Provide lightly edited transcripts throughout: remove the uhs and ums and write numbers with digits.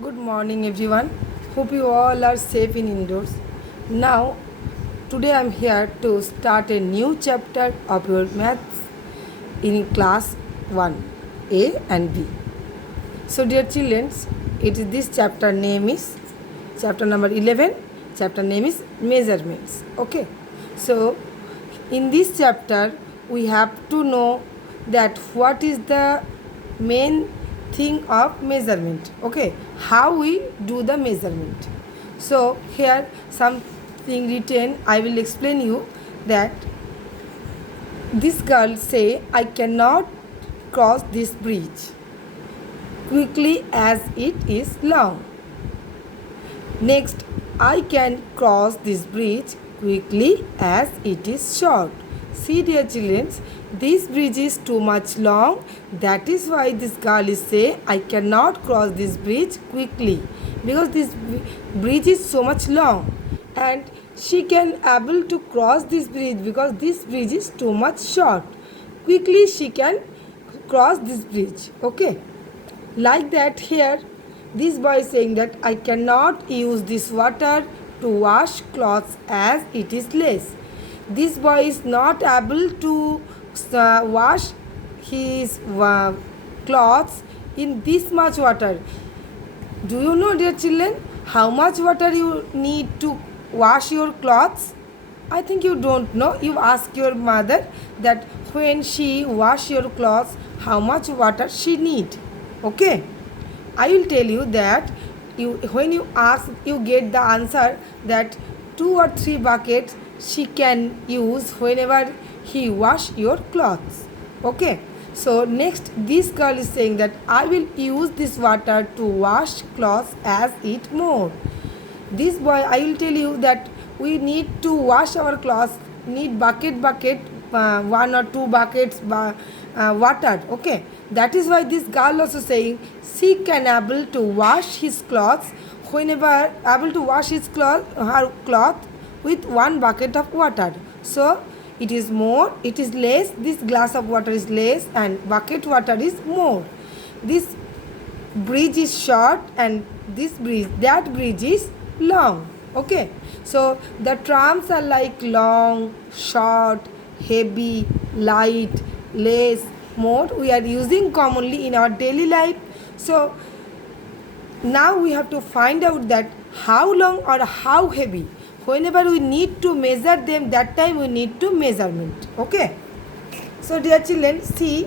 Good morning, everyone. Hope you all are safe in indoors. Now, today I'm here to start a new chapter of your maths in class 1, A and B. So, dear children, it is this chapter name is chapter number 11. Chapter name is measurements. Okay. So, in this chapter, we have to know that what is the main thing of measurement. Okay, how we do the measurement. So here something written. I will explain you that this girl say I cannot cross this bridge quickly as it is long. Next, I can cross this bridge quickly as it is short. See, dear children, this bridge is too much long. That is why this girl is say I cannot cross this bridge quickly because this bridge is so much long, and she can able to cross this bridge because this bridge is too much short. Quickly she can cross this bridge. Okay, like that here this boy is saying that I cannot use this water to wash clothes as it is less. This boy is not able to wash his clothes in this much water. Do you know, dear children, how much water you need to wash your clothes? I think you don't know. You ask your mother that when she wash your clothes, how much water she need. Okay, I will tell you that when you ask, you get the answer that 2 or 3 buckets she can use whenever he wash your clothes. Okay, so next this girl is saying that I will use this water to wash clothes as it more. This boy, I will tell you that we need to wash our clothes, need bucket 1 or 2 buckets water. Okay, that is why this girl also saying she can able to wash his clothes whenever able to wash his her cloth with 1 bucket of water. So it is more, it is less, this glass of water is less and bucket water is more. This bridge is short and that bridge is long. Okay, so the trams are like long, short, heavy, light, less, more we are using commonly in our daily life. So now we have to find out that how long or how heavy. Whenever we need to measure them, that time we need to measurement. Okay, so dear children, see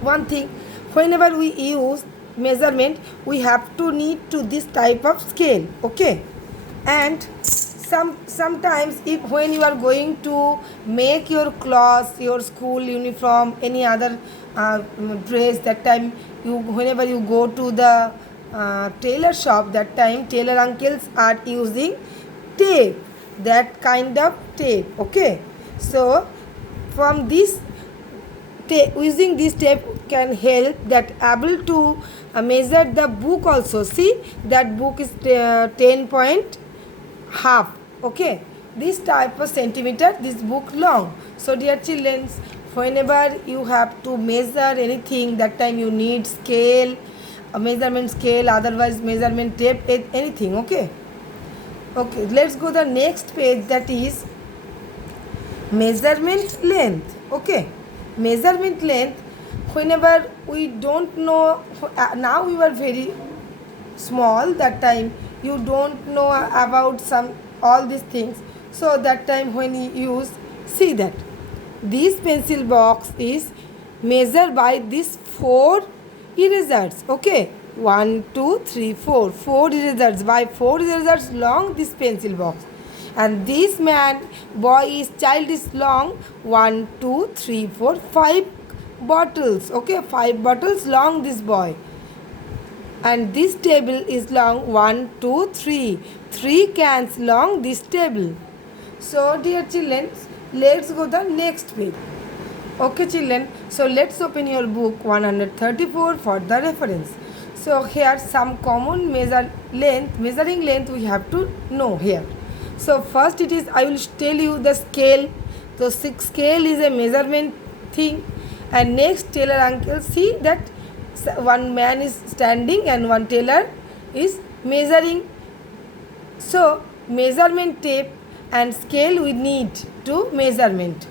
one thing, whenever we use measurement we have to need to this type of scale. Okay, and sometimes if when you are going to make your clothes, your school uniform, any other dress, that time you whenever you go to the tailor shop, that time tailor uncles are using tape, that kind of tape. Okay, so from this using this tape can help that able to measure the book also. See, that book is 10 point half. Okay, this type of centimeter this book long. So dear children, whenever you have to measure anything, that time you need scale, a measurement scale, otherwise measurement tape, anything. Okay, okay, let's go the next page, that is measurement length. Okay, measurement length, whenever we don't know, now we were very small, that time you don't know about some all these things. So that time when you use, see that this pencil box is measured by these 4 erasers. Okay, 1 2 3 4 4 erasers, by 4 erasers long this pencil box, and this man boy is child is long 1 2 3 4 5 bottles. Okay, 5 bottles long this boy, and this table is long 1 2 3 3 cans long this table. So dear children, let's go the next page. Okay children, so let's open your book 134 for the reference. So here some common measuring length we have to know here. So first it is, I will tell you the scale. So scale is a measurement thing, and next tailor uncle, see that one man is standing and one tailor is measuring. So measurement tape and scale we need to measurement.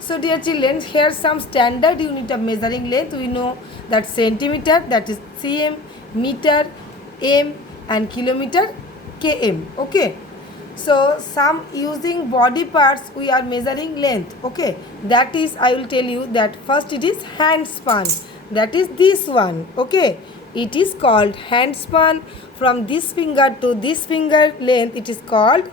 So dear children, here some standard unit of measuring length. We know that centimeter, that is cm, meter, m, and kilometer, km. Okay. So some using body parts we are measuring length. Okay. That is, I will tell you that first it is hand span. That is this one. Okay. It is called hand span. From this finger to this finger length it is called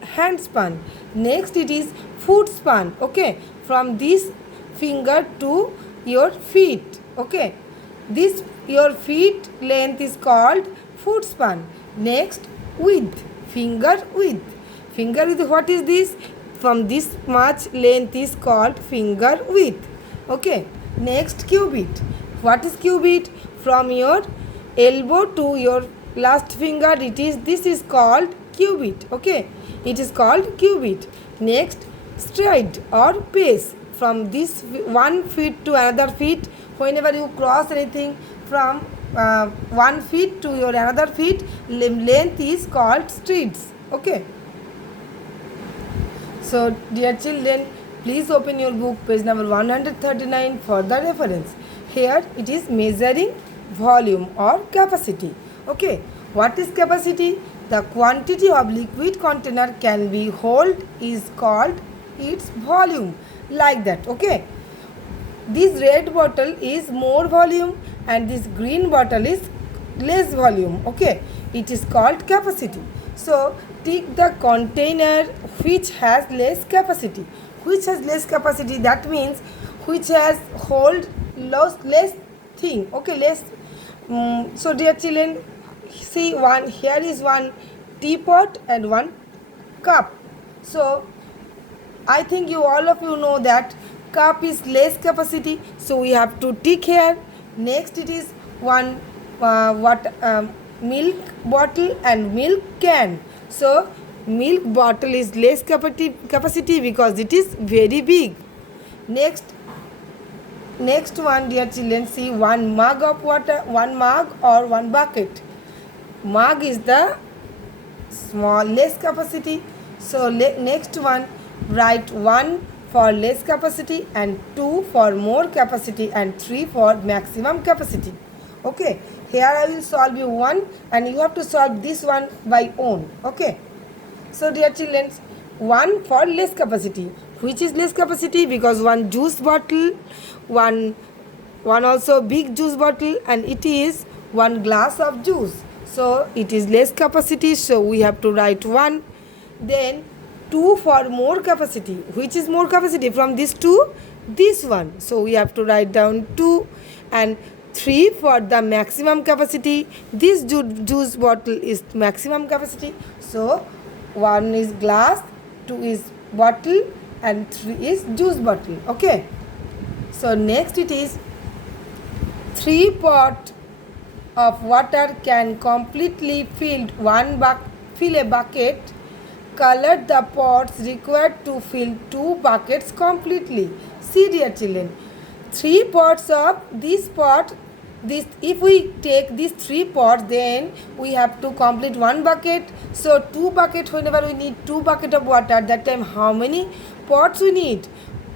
hand span. Next it is foot span. Okay. From this finger to your feet. Okay. This your feet length is called foot span. Next width, finger width. Finger width, what is this? From this much length is called finger width. Okay. Next cubit. What is cubit? From your elbow to your last finger it is, this is called cubit. Okay. It is called cubit. Next stride or pace. From this one feet to another feet, whenever you cross anything from 1 feet to your another feet, length is called strides. Okay. So dear children, please open your book page number 139 for the reference. Here it is measuring volume or capacity. Okay. What is capacity? The quantity of liquid container can be hold is called its volume. Like that. Okay. This red bottle is more volume and this green bottle is less volume. Okay. It is called capacity. So take the container which has less capacity. Which has less capacity, that means which has hold less thing. Okay. Less. So dear children, see one, here is one teapot and one cup. So I think you all of you know that cup is less capacity, so we have to tick here. Next it is one milk bottle and milk can. So milk bottle is less capacity because it is very big. Next one, dear children, see one mug of water, one mug or one bucket. Mug is the small less capacity. So next one, write 1 for less capacity and 2 for more capacity and 3 for maximum capacity. Okay. Here I will solve you one and you have to solve this one by own. Okay. So dear children, 1 for less capacity. Which is less capacity? Because one juice bottle, one also big juice bottle, and it is one glass of juice. So it is less capacity, so we have to write 1. Then 2 for more capacity. Which is more capacity? From this to this one. So we have to write down 2. And 3 for the maximum capacity. This juice bottle is maximum capacity. So 1 is glass, 2 is bottle, and 3 is juice bottle. Okay. So next it is 3 pot of water can completely fill a bucket. Color the pots required to fill 2 buckets completely. See dear children, 3 pots of this pot. If we take these 3 pots, then we have to complete 1 bucket. So 2 bucket, whenever we need 2 bucket of water, that time how many pots we need?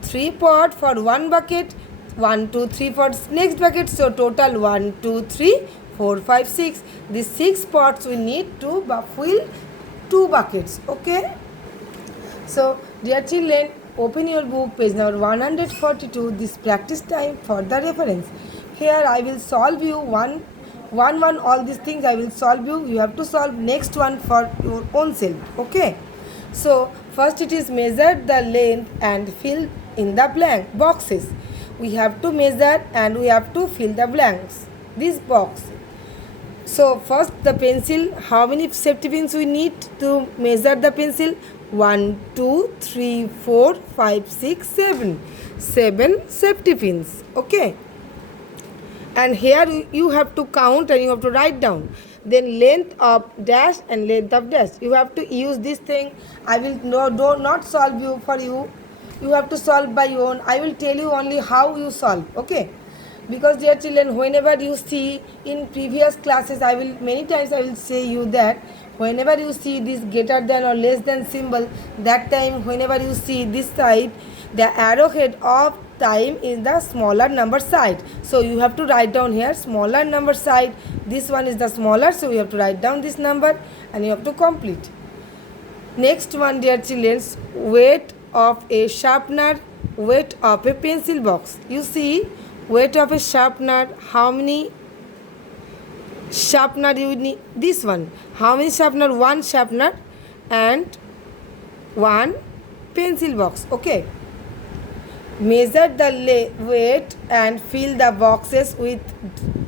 3 pot for 1 bucket, 1, 2, 3 for next bucket. So total 1, 2, 3, 4, 5, 6. These 6 pots we need to fill 2 buckets. Okay. So dear children, open your book page number 142. This practice time for the reference. Here I will solve you one all these things I will solve you. You have to solve next one for your own self. Okay. So first it is measure the length and fill in the blank boxes. We have to measure and we have to fill the blanks. This box. So first the pencil, how many safety pins we need to measure the pencil? 1, 2, 3, 4, 5, 6, 7. 7 safety pins. Okay. And here you have to count and you have to write down. Then length of dash and length of dash. You have to use this thing. I will not solve you for you. You have to solve by your own. I will tell you only how you solve. Okay. because dear children, whenever you see in previous classes, many times I will say you that whenever you see this greater than or less than symbol, that time whenever you see this side, the arrowhead of time is the smaller number side. So you have to write down here smaller number side. This one is the smaller, so you have to write down this number and you have to complete. Next one, dear children, weight of a sharpener, weight of a pencil box. You see, weight of a sharpener, how many sharpener you need? This one. How many sharpener? One sharpener and one pencil box. Okay. Measure the weight and fill the boxes with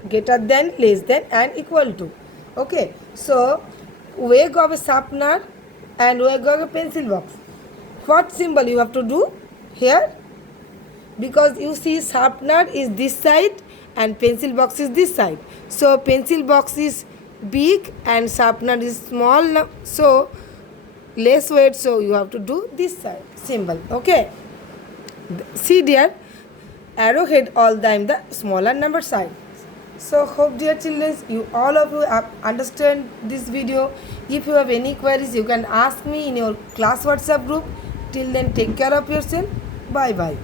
greater than, less than and equal to. Okay. So, weight of a sharpener and weight of a pencil box. What symbol you have to do here? Because you see sharpener is this side and pencil box is this side. So pencil box is big and sharpener is small. So less weight, so you have to do this side symbol. Okay. See dear, arrowhead all the time the smaller number side. So hope dear children, you all of you understand this video. If you have any queries, you can ask me in your class WhatsApp group. Till then, take care of yourself. Bye bye.